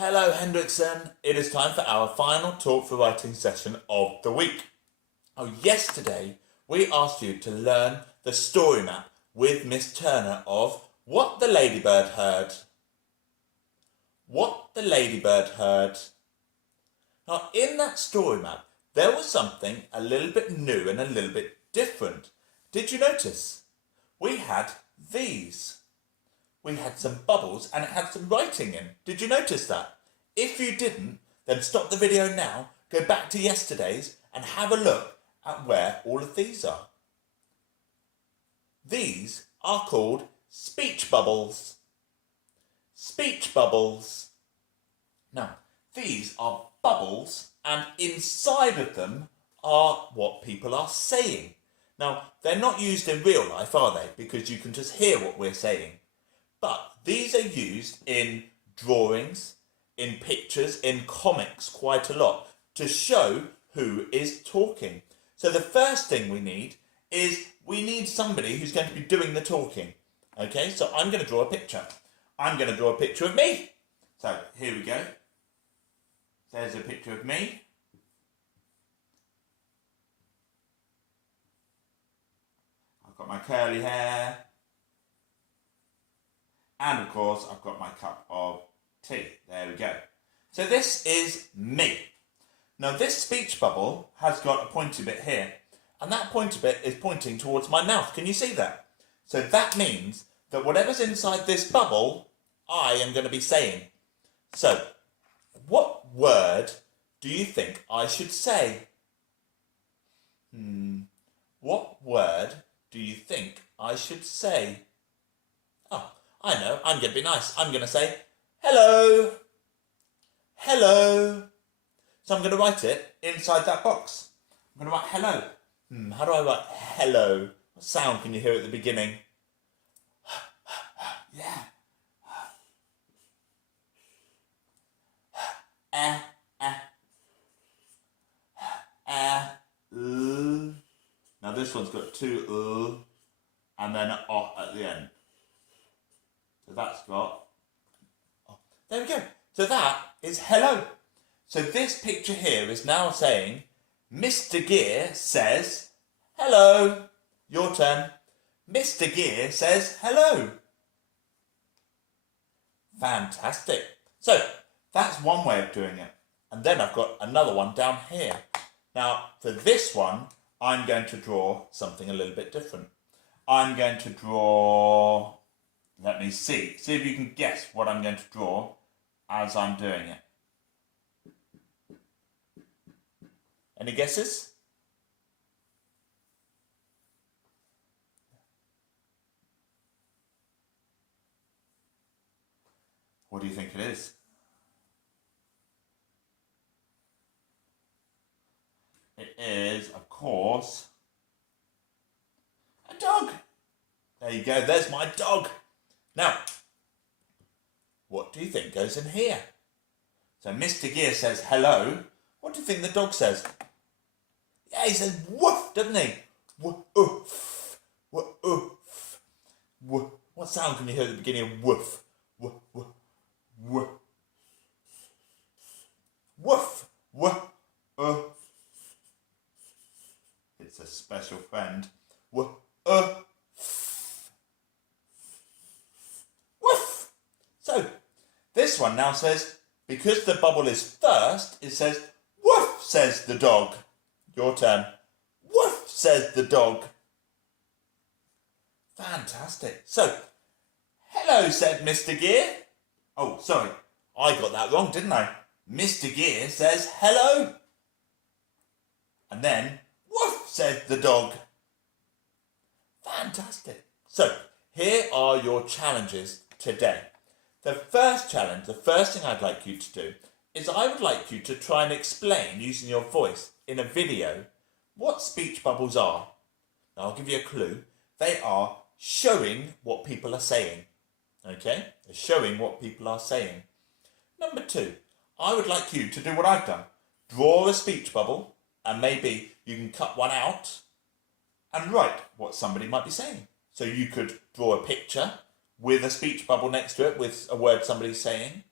Hello Hendrickson, it is time for our final Talk for Writing session of the week. Yesterday we asked you to learn the story map with Miss Turner of What the Ladybird Heard. What the Ladybird Heard. Now in that story map there was something a little bit new and a little bit different. Did you notice? We had these. We had some bubbles and it had some writing in. Did you notice that? If you didn't, then stop the video now, go back to yesterday's and have a look at where all of these are. These are called speech bubbles. Speech bubbles. Now, these are bubbles and inside of them are what people are saying. Now, they're not used in real life, are they? Because you can just hear what we're saying. But these are used in drawings, in pictures, in comics quite a lot to show who is talking. So the first thing we need is we need somebody who's going to be doing the talking. Okay, so I'm going to draw a picture. I'm going to draw a picture of me. So here we go. There's a picture of me. I've got my curly hair. And of course, I've got my cup of tea. There we go. So this is me. Now this speech bubble has got a pointy bit here. And that pointy bit is pointing towards my mouth. Can you see that? So that means that whatever's inside this bubble, I am going to be saying. So, what word do you think I should say? What word do you think I should say? Oh, I know, I'm going to be nice. I'm going to say, hello. Hello. So I'm going to write it inside that box. I'm going to write hello. How do I write hello? What sound can you hear at the beginning? Yeah. Now this one's got two and then an o at the end. So that's got, there we go. So that is hello. So this picture here is now saying, Mr. Gear says, hello. Your turn. Mr. Gear says, hello. Fantastic. So that's one way of doing it. And then I've got another one down here. Now for this one, I'm going to draw something a little bit different. I'm going to draw, let me see if you can guess what I'm going to draw as I'm doing it. Any guesses? What do you think it is? It is, of course, a dog. There you go, there's my dog. Now, what do you think goes in here? So Mr. Gear says hello. What do you think the dog says? Yeah, he says woof, doesn't he? Woof, woof, woof, woof. What sound can you hear at the beginning of woof? Woof, woof, woof. Woof, woof, woof. It's a special friend. Woof, woof. So, this one now says, because the bubble is first, it says, woof, says the dog. Your turn. Woof, says the dog. Fantastic. So, hello, said Mr. Gear. Oh, sorry, I got that wrong, didn't I? Mr. Gear says hello. And then, woof, says the dog. Fantastic. So, here are your challenges today. The first challenge, the first thing I'd like you to do is I would like you to try and explain using your voice in a video what speech bubbles are. Now I'll give you a clue. They are showing what people are saying. Okay? They're showing what people are saying. Number 2, I would like you to do what I've done. Draw a speech bubble and maybe you can cut one out and write what somebody might be saying. So you could draw a picture with a speech bubble next to it with a word somebody's saying,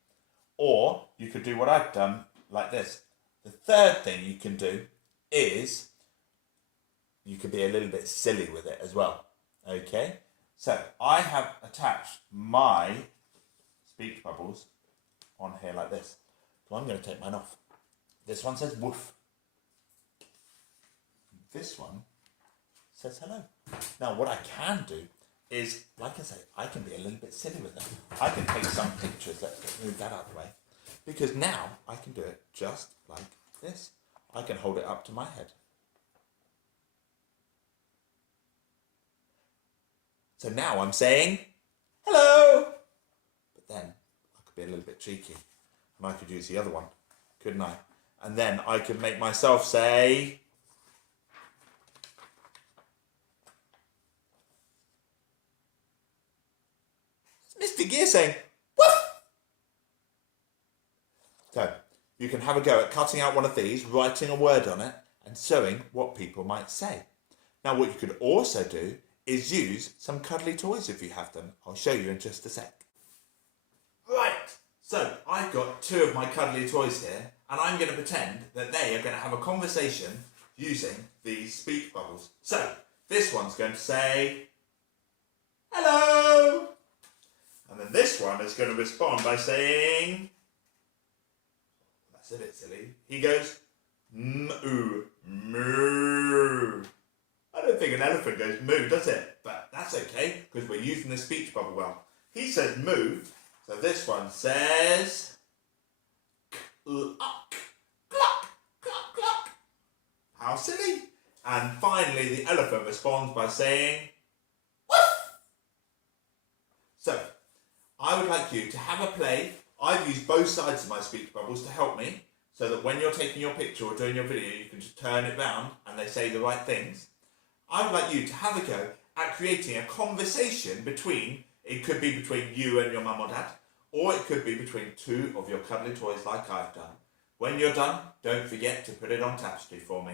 Or you could do what I've done, like this. The third thing you can do is you could be a little bit silly with it as well. Okay? So I have attached my speech bubbles on here like this. So I'm going to take mine off. This one says woof. This one says hello. Now what I can do is, like I say, I can be a little bit silly with it. I can take some pictures. Let's move that out of the way. Because now I can do it just like this. I can hold it up to my head. So now I'm saying hello. But then I could be a little bit cheeky. And I could use the other one, couldn't I? And then I could make myself say... It's Mr. Gear saying, woof! So, you can have a go at cutting out one of these, writing a word on it, and showing what people might say. Now, what you could also do is use some cuddly toys if you have them. I'll show you in just a sec. Right, so I've got 2 of my cuddly toys here, and I'm going to pretend that they are going to have a conversation using these speech bubbles. So, this one's going to say, hello! And then this one is going to respond by saying, that's a bit silly. He goes, moo, moo. I don't think an elephant goes moo, does it? But that's okay, because we're using the speech bubble well. He says moo, so this one says, cluck, cluck, cluck, cluck. How silly. And finally, the elephant responds by saying, woof. So, I would like you to have a play. I've used both sides of my speech bubbles to help me, so that when you're taking your picture or doing your video, you can just turn it round and they say the right things. I would like you to have a go at creating a conversation between, it could be between you and your mum or dad, or it could be between 2 of your cuddly toys like I've done. When you're done, don't forget to put it on tapestry for me.